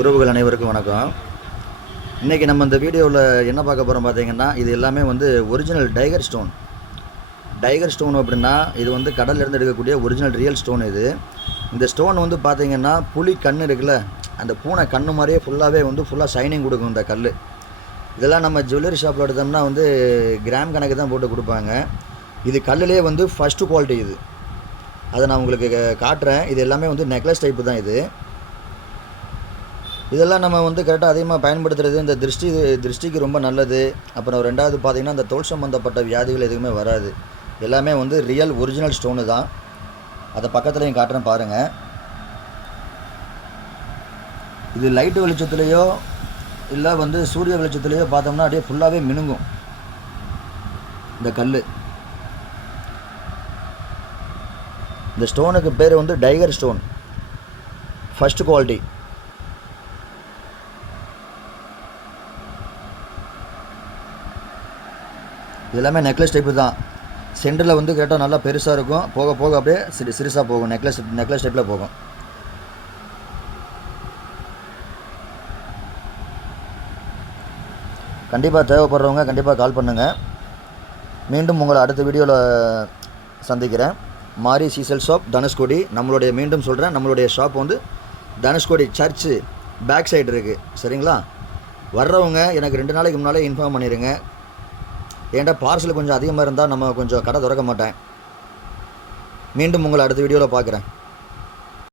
உறவுகள் அனைவருக்கும் வணக்கம். இன்றைக்கி நம்ம இந்த வீடியோவில் என்ன பார்க்க போகிறோம் பார்த்தீங்கன்னா, இது எல்லாமே வந்து original tiger stone. Tiger stone அப்படின்னா இது வந்து கடல்லேருந்து எடுக்கக்கூடிய ஒரிஜினல் ரியல் ஸ்டோன் இது. இந்த ஸ்டோன் வந்து பார்த்திங்கன்னா புலி கண் இருக்குல்ல, அந்த பூனை கண்ணு மாதிரியே ஃபுல்லாக ஷைனிங் கொடுக்கும் இந்த கல். இதெல்லாம் நம்ம ஜுவல்லரி ஷாப்பில் எடுத்தோம்னா வந்து கிராம் கணக்கு தான் போட்டு கொடுப்பாங்க. இது கல்லுலேயே வந்து ஃபஸ்ட்டு குவாலிட்டி இது. அதை நான் உங்களுக்கு காட்டுறேன். இது எல்லாமே வந்து நெக்லஸ் டைப்பு தான் இது. இதெல்லாம் நம்ம வந்து கரெக்டாக அதிகமாக பயன்படுத்துகிறது இந்த திருஷ்டிக்கு ரொம்ப நல்லது. அப்புறம் ரெண்டாவது பார்த்திங்கன்னா இந்த தோல் சம்மந்தப்பட்ட வியாதிகள் எதுவுமே வராது. எல்லாமே வந்து ரியல் ஒரிஜினல் ஸ்டோனு தான். அதை பக்கத்துலையும் காட்டுறேன் பாருங்கள். இது லைட்டு வெளிச்சத்துலேயோ இல்லை வந்து சூரிய வெளிச்சத்துலேயோ பார்த்தோம்னா அப்படியே ஃபுல்லாகவே மினுங்கும் இந்த கல். இந்த ஸ்டோனுக்கு பேர் வந்து டைகர் ஸ்டோன், ஃபஸ்ட்டு குவாலிட்டி. இது எல்லாமே நெக்லஸ் டைப்பு தான். சென்டரில் வந்து கேட்டால் நல்லா பெருசாக இருக்கும், போக போக அப்படியே சிறுசாக போகும். நெக்லஸ் டைப்பில் போகும். கண்டிப்பாக தேவைப்படுறவங்க கண்டிப்பாக கால் பண்ணுங்கள். மீண்டும் உங்களை அடுத்த வீடியோவில் சந்திக்கிறேன். மாரி சீசல் ஷாப், தனுஷ்கோடி. மீண்டும் சொல்கிறேன், நம்மளுடைய ஷாப் வந்து தனுஷ்கோடி சர்ச்சு பேக் சைடு இருக்குது. சரிங்களா? வர்றவங்க எனக்கு 2 நாளைக்கு முன்னாலே இன்ஃபார்ம் பண்ணிடுங்க. ஏன்டா பார்சல் கொஞ்சம் அதிகமாக இருந்தால் நம்ம கொஞ்சம் கடை திறக்க மாட்டேன். மீண்டும் உங்களை அடுத்த வீடியோவில் பார்க்குறேன்.